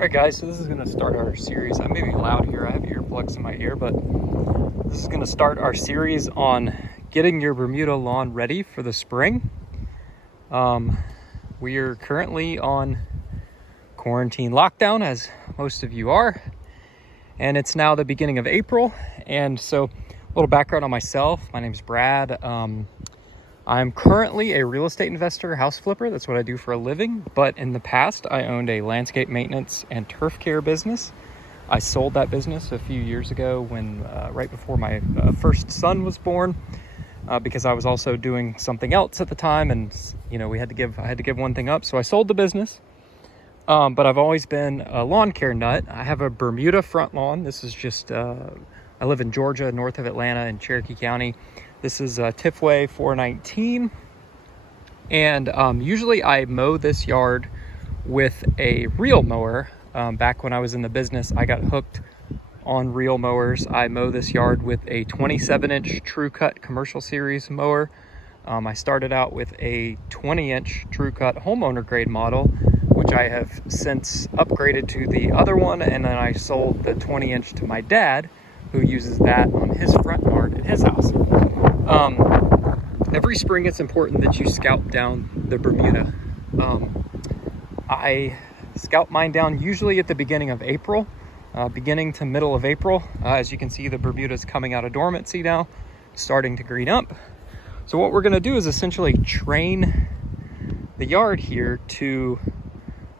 Alright guys, so this is going to start our series. I may be loud here, I have earplugs in my ear, but this is going to start our series on getting your Bermuda lawn ready for the spring. We are currently on quarantine lockdown, as most of you are, and it's now the beginning of April. And so, a little background on myself. My name's Brad. I'm currently a real estate investor, house flipper. That's what I do for a living. But in the past, I owned a landscape maintenance and turf care business. I sold that business a few years ago when right before my first son was born, because I was also doing something else at the time, and I had to give one thing up. So I sold the business. But I've always been a lawn care nut. I have a Bermuda front lawn. This is just I live in Georgia, north of Atlanta in Cherokee County. This is Tifway 419. And usually I mow this yard with a reel mower. Back when I was in the business, I got hooked on reel mowers. I mow this yard with a 27-inch True Cut Commercial Series mower. I started out with a 20-inch True Cut homeowner grade model, which I have since upgraded to the other one, and then I sold the 20-inch to my dad, who uses that on his front yard at his house. Every spring it's important that you scalp down the Bermuda. I scalp mine down usually at the beginning of April, beginning to middle of April. As you can see, the Bermuda is coming out of dormancy now, starting to green up. So what we're going to do is essentially train the yard here to,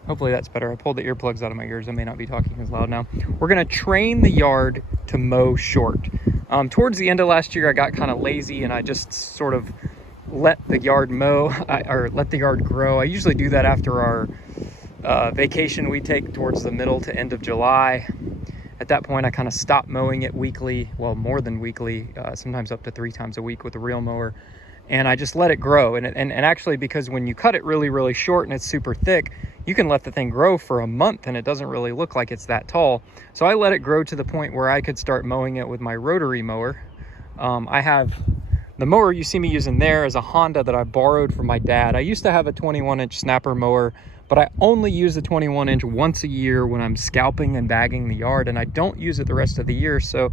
hopefully that's better. I pulled the earplugs out of my ears. I may not be talking as loud now. We're going to train the yard to mow short. Towards the end of last year, I got kind of lazy and I just sort of let the yard let the yard grow. I usually do that after our vacation we take towards the middle to end of July. At that point, I kind of stopped mowing it weekly, well, more than weekly, sometimes up to 3 times a week with a reel mower. And I just let it grow. And actually, because when you cut it really, really short and it's super thick, you can let the thing grow for a month and it doesn't really look like it's that tall. So I let it grow to the point where I could start mowing it with my rotary mower. I have the mower you see me using there is a Honda that I borrowed from my dad. I used to have a 21-inch snapper mower, but I only use the 21-inch once a year when I'm scalping and bagging the yard, and I don't use it the rest of the year. So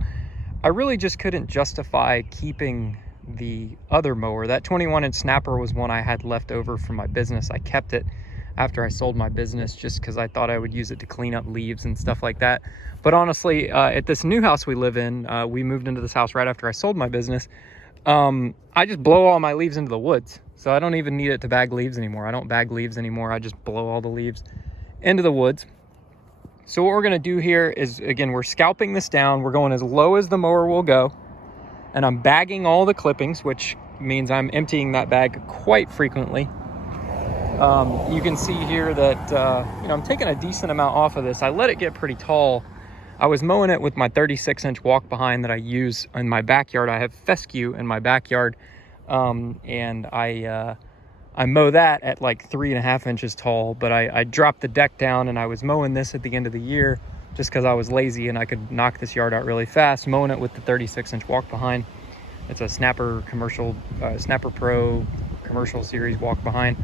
I really just couldn't justify keeping the other mower. That 21-inch snapper was one I had left over from my business. I kept it after I sold my business just because I thought I would use it to clean up leaves and stuff like that. But honestly, at this new house we live in, we moved into this house right after I sold my business. I just blow all my leaves into the woods. So I don't even need it to bag leaves anymore. I don't bag leaves anymore. I just blow all the leaves into the woods. So what we're going to do here is, again, we're scalping this down. We're going as low as the mower will go. And I'm bagging all the clippings, which means I'm emptying that bag quite frequently. You can see here that, I'm taking a decent amount off of this. I let it get pretty tall. I was mowing it with my 36-inch walk behind that I use in my backyard. I have fescue in my backyard. And I mow that at like 3.5 inches tall, but I dropped the deck down and I was mowing this at the end of the year just because I was lazy and I could knock this yard out really fast, mowing it with the 36-inch walk behind. It's a Snapper Pro commercial series walk behind.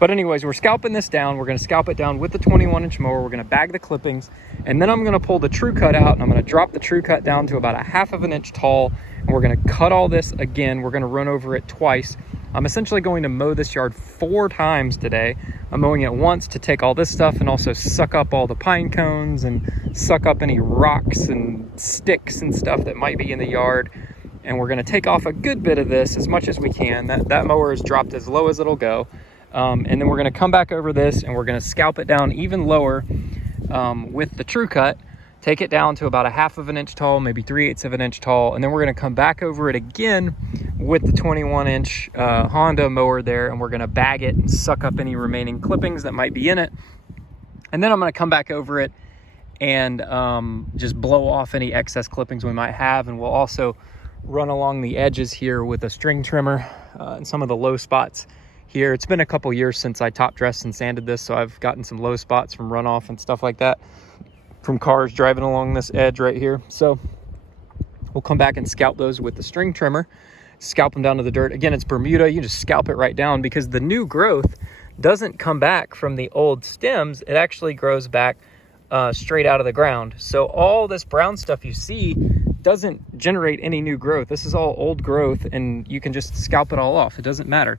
But anyways, we're scalping this down. We're going to scalp it down with the 21-inch mower. We're going to bag the clippings, and then I'm going to pull the True Cut out, and I'm going to drop the True Cut down to about 1/2 inch tall, and we're going to cut all this again. We're going to run over it twice. I'm essentially going to mow this yard 4 times today. I'm mowing it once to take all this stuff and also suck up all the pine cones and suck up any rocks and sticks and stuff that might be in the yard. And we're going to take off a good bit of this, as much as we can. That mower is dropped as low as it'll go. And then we're going to come back over this and we're going to scalp it down even lower with the True Cut. Take it down to about 1/2 inch tall, maybe 3/8 inch tall. And then we're going to come back over it again with the 21-inch Honda mower there. And we're going to bag it and suck up any remaining clippings that might be in it. And then I'm going to come back over it and just blow off any excess clippings we might have. And we'll also run along the edges here with a string trimmer and some of the low spots here. It's been a couple years since I top dressed and sanded this, so I've gotten some low spots from runoff and stuff like that from cars driving along this edge right here. So we'll come back and scalp those with the string trimmer, scalp them down to the dirt. Again, it's Bermuda. You just scalp it right down because the new growth doesn't come back from the old stems. It actually grows back straight out of the ground. So all this brown stuff you see doesn't generate any new growth. This is all old growth, and you can just scalp it all off. It doesn't matter.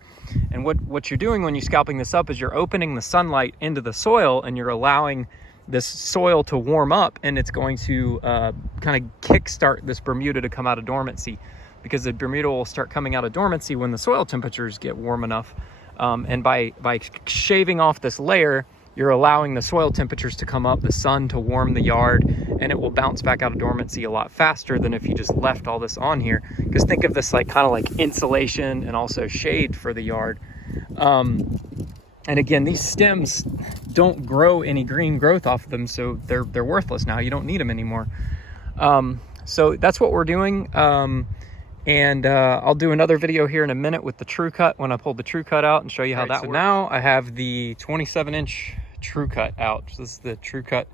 And what you're doing when you're scalping this up is you're opening the sunlight into the soil, and you're allowing this soil to warm up, and it's going to kind of kickstart this Bermuda to come out of dormancy, because the Bermuda will start coming out of dormancy when the soil temperatures get warm enough. And by shaving off this layer, you're allowing the soil temperatures to come up, the sun to warm the yard, and it will bounce back out of dormancy a lot faster than if you just left all this on here. Because think of this like kind of like insulation and also shade for the yard. And again, these stems don't grow any green growth off of them, so they're worthless now. You don't need them anymore. So that's what we're doing. And I'll do another video here in a minute with the True Cut when I pull the True Cut out and show you how that works. So now I have the 27-inch True Cut out. So this is the True Cut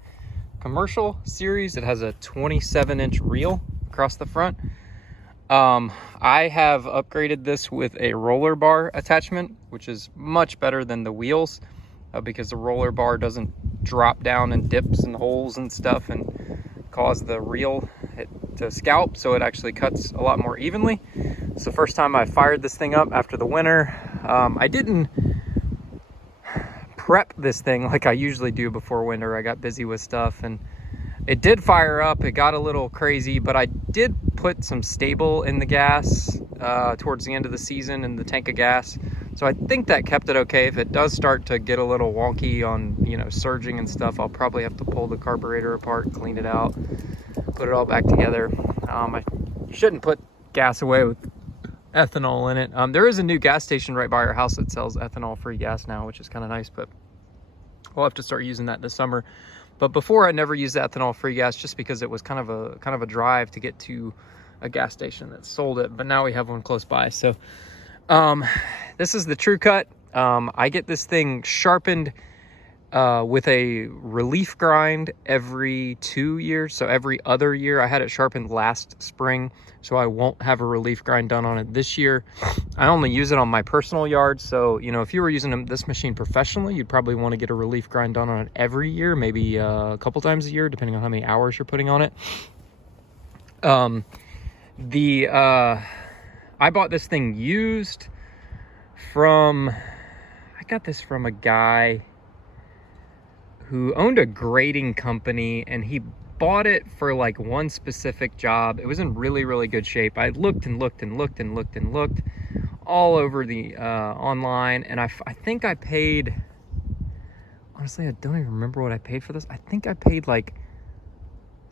commercial series. It has a 27-inch reel across the front. I have upgraded this with a roller bar attachment, which is much better than the wheels, because the roller bar doesn't drop down and dips and holes and stuff and cause the reel to scalp, so it actually cuts a lot more evenly. It's the first time I fired this thing up after the winter. I didn't prep this thing like I usually do before winter. I got busy with stuff, and it did fire up. It got a little crazy, but I did put some stable in the gas towards the end of the season in the tank of gas, so I think that kept it okay. If it does start to get a little wonky on, you know, surging and stuff, I'll probably have to pull the carburetor apart, clean it out, put it all back together. I shouldn't put gas away with ethanol in it. There is a new gas station right by our house that sells ethanol-free gas now, which is kind of nice, but we'll have to start using that this summer. But before, I never used ethanol-free gas just because it was kind of a drive to get to a gas station that sold it. But now we have one close by. So this is the True Cut. I get this thing sharpened with a relief grind every 2 years. So every other year. I had it sharpened last spring, so I won't have a relief grind done on it this year. I only use it on my personal yard. So, you know, if you were using this machine professionally, you'd probably want to get a relief grind done on it every year, maybe a couple times a year, depending on how many hours you're putting on it. I bought this thing used from, I got this from a guy who owned a grading company, and he bought it for like one specific job. It was in really, really good shape. I looked and looked and looked and looked and looked all over the online, and I think I paid, honestly, I don't even remember what I paid for this. I think I paid like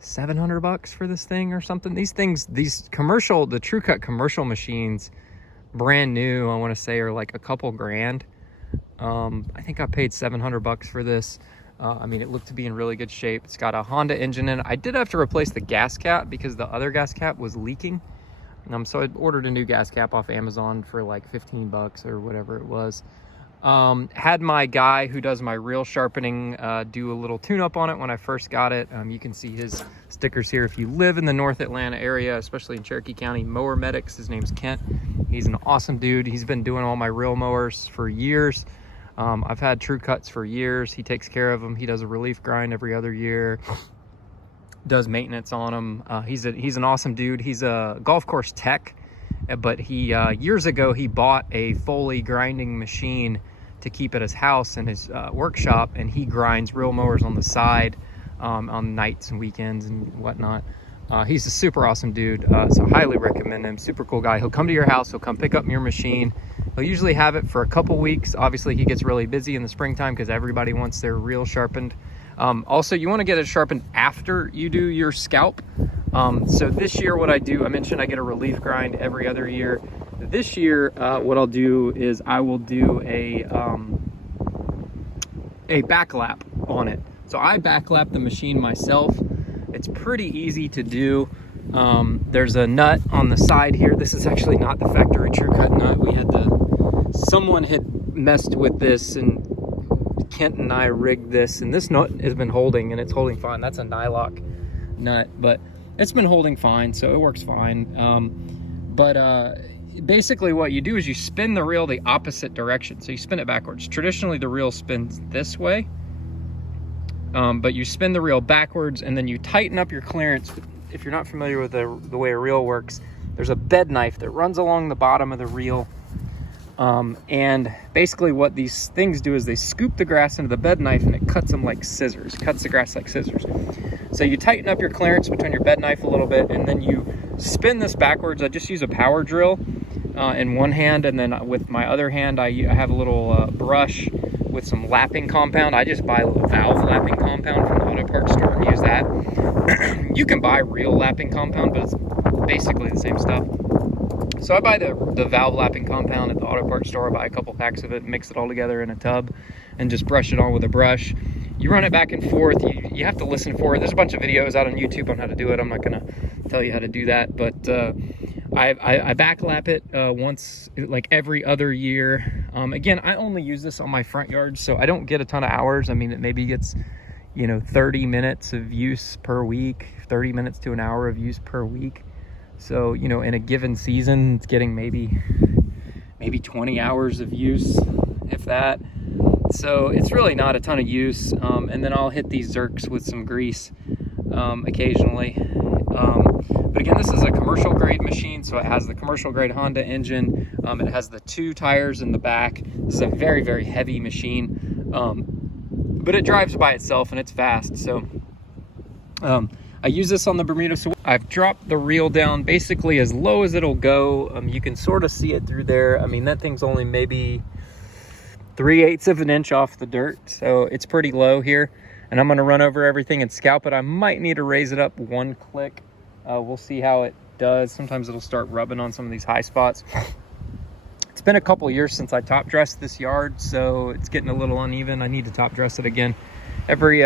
$700 for this thing or something. These things, the True Cut commercial machines, brand new, I want to say, are like a couple grand. I think I paid $700 for this. I mean, it looked to be in really good shape. It's got a Honda engine in it. I did have to replace the gas cap because the other gas cap was leaking. So I ordered a new gas cap off Amazon for like $15 or whatever it was. Had my guy who does my reel sharpening do a little tune-up on it when I first got it. You can see his stickers here. If you live in the North Atlanta area, especially in Cherokee County, Mower Medics, his name's Kent. He's an awesome dude. He's been doing all my reel mowers for years. I've had True Cuts for years. He takes care of them. He does a relief grind every other year, does maintenance on them. He's an awesome dude. He's a golf course tech, but he years ago he bought a Foley grinding machine to keep at his house and his workshop, and he grinds reel mowers on the side on nights and weekends and whatnot. He's a super awesome dude, so highly recommend him. Super cool guy. He'll come to your house. He'll come pick up your machine. He'll usually have it for a couple weeks. Obviously, he gets really busy in the springtime because everybody wants their reel sharpened. Also, you want to get it sharpened after you do your scalp. So this year, what I do, I mentioned I get a relief grind every other year. This year, what I'll do is I will do a back lap on it. So I back lap the machine myself. It's pretty easy to do. There's a nut on the side here. This is actually not the factory True Cut nut. Someone had messed with this, and Kent and I rigged this, and this nut has been holding, and it's holding fine. That's a nylock nut, but it's been holding fine, so it works fine. But basically what you do is you spin the reel the opposite direction. So you spin it backwards. Traditionally the reel spins this way, but you spin the reel backwards and then you tighten up your clearance. If you're not familiar with the way a reel works, there's a bed knife that runs along the bottom of the reel. And basically what these things do is they scoop the grass into the bed knife and it cuts them like scissors, cuts the grass like scissors. So you tighten up your clearance between your bed knife a little bit and then you spin this backwards. I just use a power drill in one hand, and then with my other hand I have a little brush with some lapping compound. I just buy a little valve lapping compound from the auto parts store and use that. You can buy real lapping compound, but it's basically the same stuff. So I buy the valve lapping compound at the auto parts store. I buy a couple packs of it, mix it all together in a tub, and just brush it on with a brush. You run it back and forth. You have to listen for it. There's a bunch of videos out on YouTube on how to do it. I'm not gonna tell you how to do that, but I back lap it once, like every other year. Again, I only use this on my front yard, so I don't get a ton of hours. I mean, it maybe gets, 30 minutes of use per week, 30 minutes to an hour of use per week. So, in a given season, it's getting maybe 20 hours of use, if that. So it's really not a ton of use. And then I'll hit these zerks with some grease occasionally. But again, this is a commercial grade machine, so it has the commercial grade Honda engine. It has the 2 tires in the back. This is a very, very heavy machine, but it drives by itself and it's fast. So I use this on the Bermuda. So I've dropped the reel down basically as low as it'll go. You can sort of see it through there. I mean, that thing's only maybe 3/8 of an inch off the dirt, so it's pretty low here. And I'm going to run over everything and scalp it. I might need to raise it up 1 click. We'll see how it does. Sometimes it'll start rubbing on some of these high spots. It's been a couple years since I top dressed this yard, so it's getting a little uneven. I need to top dress it again. Every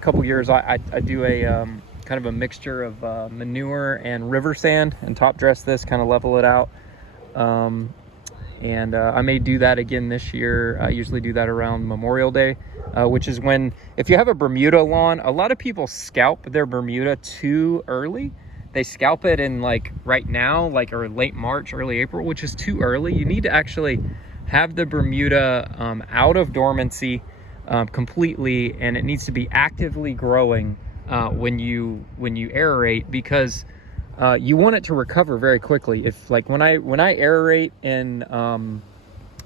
couple years I do a kind of a mixture of manure and river sand and top dress this, kind of level it out. And I may do that again this year. I usually do that around Memorial Day, which is when, if you have a Bermuda lawn, a lot of people scalp their Bermuda too early. They scalp it in like right now, like or late March, early April, which is too early. You need to actually have the Bermuda out of dormancy completely, and it needs to be actively growing when you aerate, because you want it to recover very quickly. If like when I aerate in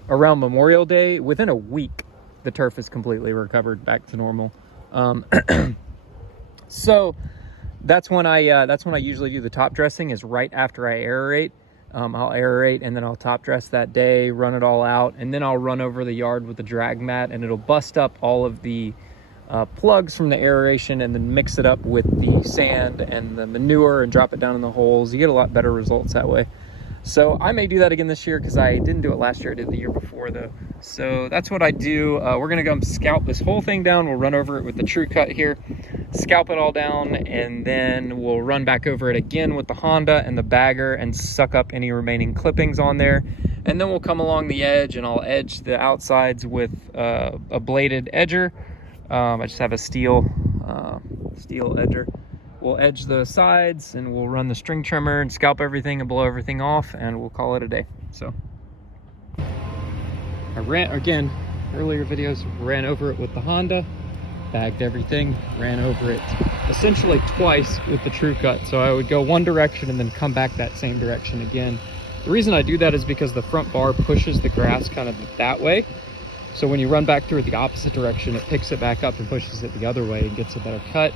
around Memorial Day, within a week the turf is completely recovered back to normal. So that's when I usually do the top dressing, is right after I aerate. I'll aerate and then I'll top dress that day, run it all out, and then I'll run over the yard with the drag mat, and it'll bust up all of the plugs from the aeration and then mix it up with the sand and the manure and drop it down in the holes. You get a lot better results that way. So I may do that again this year, because I didn't do it last year. I did the year before though. So that's what I do. We're gonna go scalp this whole thing down. We'll run over it with the True Cut here, scalp it all down, and then we'll run back over it again with the Honda and the bagger and suck up any remaining clippings on there. And then we'll come along the edge and I'll edge the outsides with a bladed edger. I just have a steel edger. We'll edge the sides and we'll run the string trimmer and scalp everything and blow everything off, and we'll call it a day. So I ran, again, earlier videos, ran over it with the Honda, bagged everything, ran over it essentially twice with the True Cut. So I would go one direction and then come back that same direction again. The reason I do that is because the front bar pushes the grass kind of that way. So when you run back through it the opposite direction, it picks it back up and pushes it the other way and gets a better cut.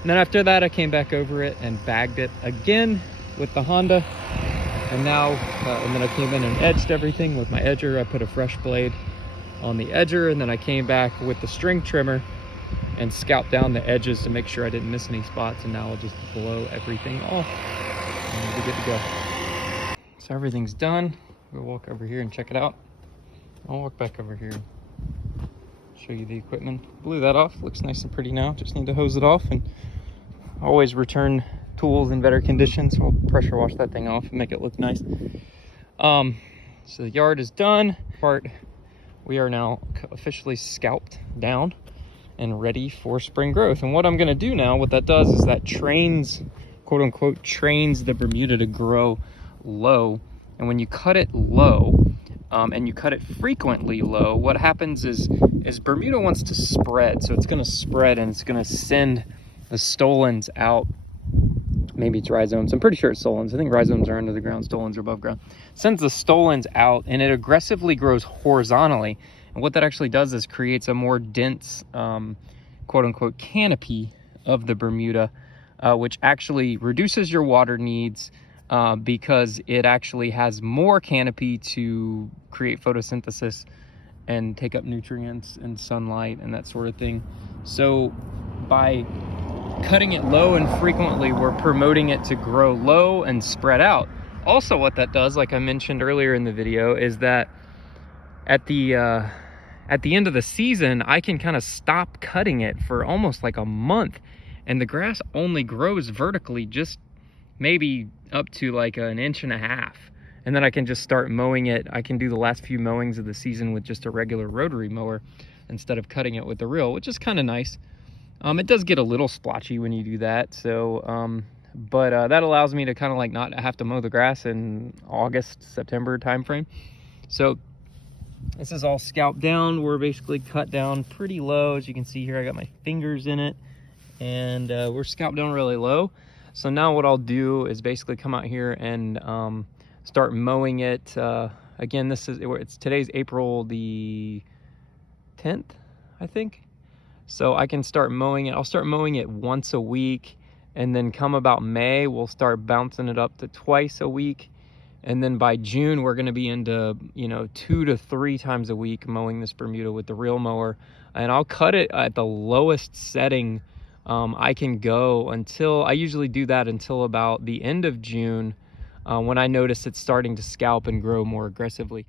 And then after that, I came back over it and bagged it again with the Honda. And now, and then I came in and edged everything with my edger. I put a fresh blade on the edger, and then I came back with the string trimmer and scalped down the edges to make sure I didn't miss any spots. And now I'll just blow everything off and we'll be good to go. So everything's done. We'll walk over here and check it out. I'll walk back over here and show you the equipment. Blew that off, looks nice and pretty now. Just need to hose it off, and always return tools in better condition, so I'll pressure wash that thing off and make it look nice. So the yard is done. We are now officially scalped down and ready for spring growth. And what I'm gonna do now, what that does is that trains, quote unquote, trains the Bermuda to grow low And when you cut it low, and you cut it frequently low, what happens is Bermuda wants to spread. So it's going to spread and it's going to send the stolons out. Maybe it's rhizomes. I'm pretty sure it's stolons. I think rhizomes are under the ground, stolons are above ground. Sends the stolons out, and it aggressively grows horizontally. And what that actually does is creates a more dense, quote unquote, canopy of the Bermuda, which actually reduces your water needs, because it actually has more canopy to create photosynthesis and take up nutrients and sunlight and that sort of thing. So by cutting it low and frequently, we're promoting it to grow low and spread out. Also, what that does, like I mentioned earlier in the video, is that at the end of the season, I can kind of stop cutting it for almost like a month, and the grass only grows vertically just maybe up to like 1.5 inches, and then I can just start mowing it. I can do the last few mowings of the season with just a regular rotary mower instead of cutting it with the reel, which is kind of nice. It does get a little splotchy when you do that, so but that allows me to kind of like not have to mow the grass in August, September timeframe. So this is all scalped down. We're basically cut down pretty low. As you can see here, I got my fingers in it, and we're scalped down really low. So now what I'll do is basically come out here and start mowing it. Again, today's April the 10th, I think. So I can start mowing it. I'll start mowing it once a week, and then come about May, we'll start bouncing it up to twice a week. And then by June, we're gonna be into, 2 to 3 times a week mowing this Bermuda with the reel mower. And I'll cut it at the lowest setting I can go until, I usually do that until about the end of June, when I notice it's starting to scalp and grow more aggressively.